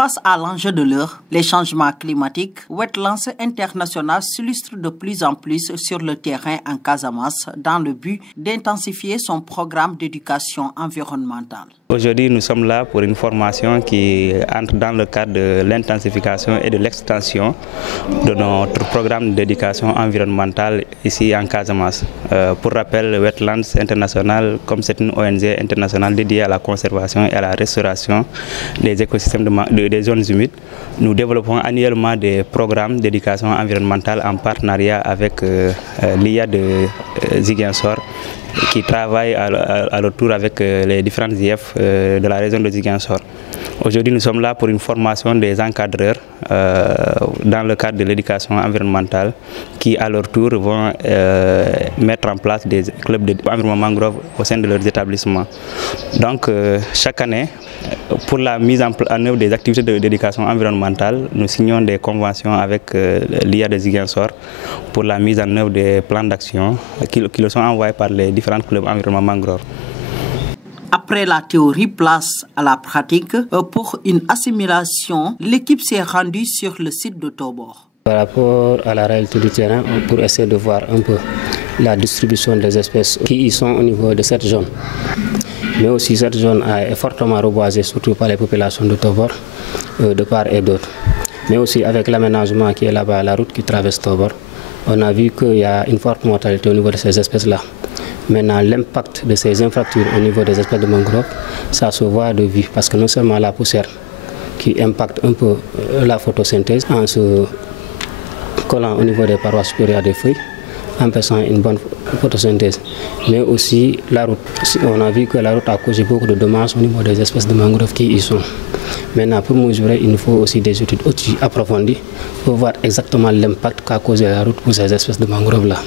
Face à l'enjeu de l'heure, les changements climatiques, Wetlands International s'illustre de plus en plus sur le terrain en Casamance dans le but d'intensifier son programme d'éducation environnementale. Aujourd'hui, nous sommes là pour une formation qui entre dans le cadre de l'intensification et de l'extension de notre programme d'éducation environnementale ici en Casamance. Pour rappel, Wetlands International, comme c'est une ONG internationale dédiée à la conservation et à la restauration des écosystèmes des zones humides, nous développons annuellement des programmes d'éducation environnementale en partenariat avec l'IA de Ziguinchor, qui travaille à retour avec les différentes IF de la région de Ziguinchor. Aujourd'hui, nous sommes là pour une formation des encadreurs dans le cadre de l'éducation environnementale qui, à leur tour, vont mettre en place des clubs d'environnement mangrove au sein de leurs établissements. Donc, chaque année, pour la mise en œuvre des activités d'éducation environnementale, nous signons des conventions avec l'IA de Ziguinchor pour la mise en œuvre des plans d'action qui leur sont envoyés par les différents clubs environnement mangrove. Après la théorie, place à la pratique. Pour une assimilation, l'équipe s'est rendue sur le site de Tobor. Par rapport à la réalité du terrain, pour essayer de voir un peu la distribution des espèces qui y sont au niveau de cette zone. Mais aussi cette zone est fortement reboisée, surtout par les populations de Tobor, de part et d'autre. Mais aussi avec l'aménagement qui est là-bas, la route qui traverse Tobor, on a vu qu'il y a une forte mortalité au niveau de ces espèces-là. Maintenant, l'impact de ces infractures au niveau des espèces de mangrove, ça se voit de vue, parce que non seulement la poussière qui impacte un peu la photosynthèse en se collant au niveau des parois supérieures des feuilles, empêchant une bonne photosynthèse, mais aussi la route. On a vu que la route a causé beaucoup de dommages au niveau des espèces de mangroves qui y sont. Maintenant, pour mesurer, il nous faut aussi des études aussi approfondies pour voir exactement l'impact qu'a causé la route pour ces espèces de mangroves-là.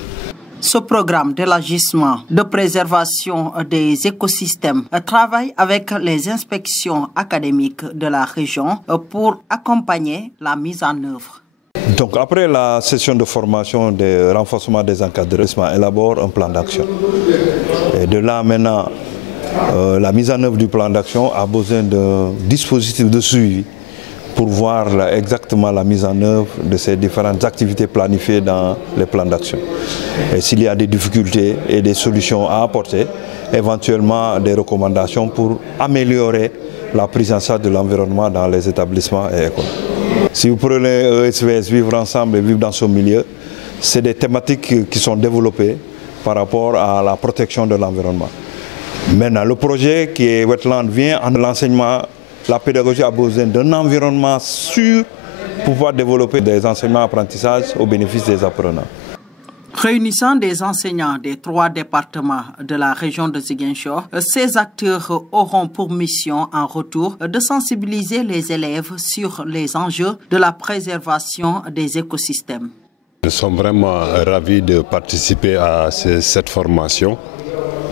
Ce programme d'élargissement de préservation des écosystèmes travaille avec les inspections académiques de la région pour accompagner la mise en œuvre. Donc après la session de formation de renforcement des encadrements, élabore un plan d'action. Et de là maintenant, la mise en œuvre du plan d'action a besoin d'un dispositif de suivi pour voir exactement la mise en œuvre de ces différentes activités planifiées dans les plans d'action. Et s'il y a des difficultés et des solutions à apporter, éventuellement des recommandations pour améliorer la prise en charge de l'environnement dans les établissements et écoles. Si vous prenez ESVS, vivre ensemble et vivre dans ce milieu, c'est des thématiques qui sont développées par rapport à la protection de l'environnement. Maintenant, le projet qui est Wetland vient en l'enseignement. La pédagogie a besoin d'un environnement sûr pour pouvoir développer des enseignements-apprentissages au bénéfice des apprenants. Réunissant des enseignants des 3 départements de la région de Ziguinchor, ces acteurs auront pour mission en retour de sensibiliser les élèves sur les enjeux de la préservation des écosystèmes. Nous sommes vraiment ravis de participer à cette formation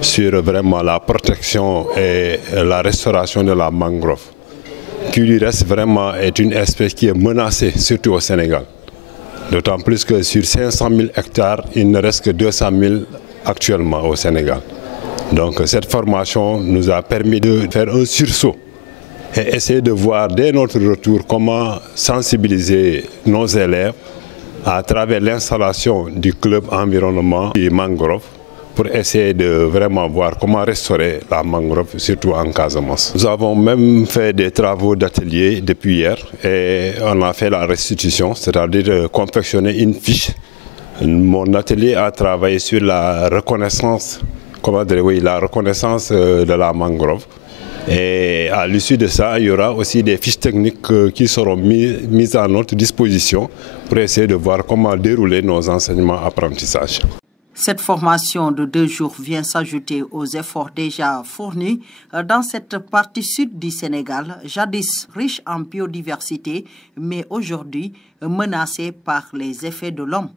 sur vraiment la protection et la restauration de la mangrove, qui du reste vraiment est une espèce qui est menacée, surtout au Sénégal. D'autant plus que sur 500 000 hectares, il ne reste que 200 000 actuellement au Sénégal. Donc cette formation nous a permis de faire un sursaut et essayer de voir dès notre retour comment sensibiliser nos élèves à travers l'installation du club environnement et mangrove, pour essayer de vraiment voir comment restaurer la mangrove, surtout en Casamance. Nous avons même fait des travaux d'atelier depuis hier et on a fait la restitution, c'est-à-dire confectionner une fiche. Mon atelier a travaillé sur la reconnaissance, la reconnaissance de la mangrove. Et à l'issue de ça, il y aura aussi des fiches techniques qui seront mises à notre disposition pour essayer de voir comment dérouler nos enseignements-apprentissages. Cette formation de 2 jours vient s'ajouter aux efforts déjà fournis dans cette partie sud du Sénégal, jadis riche en biodiversité, mais aujourd'hui menacée par les effets de l'homme.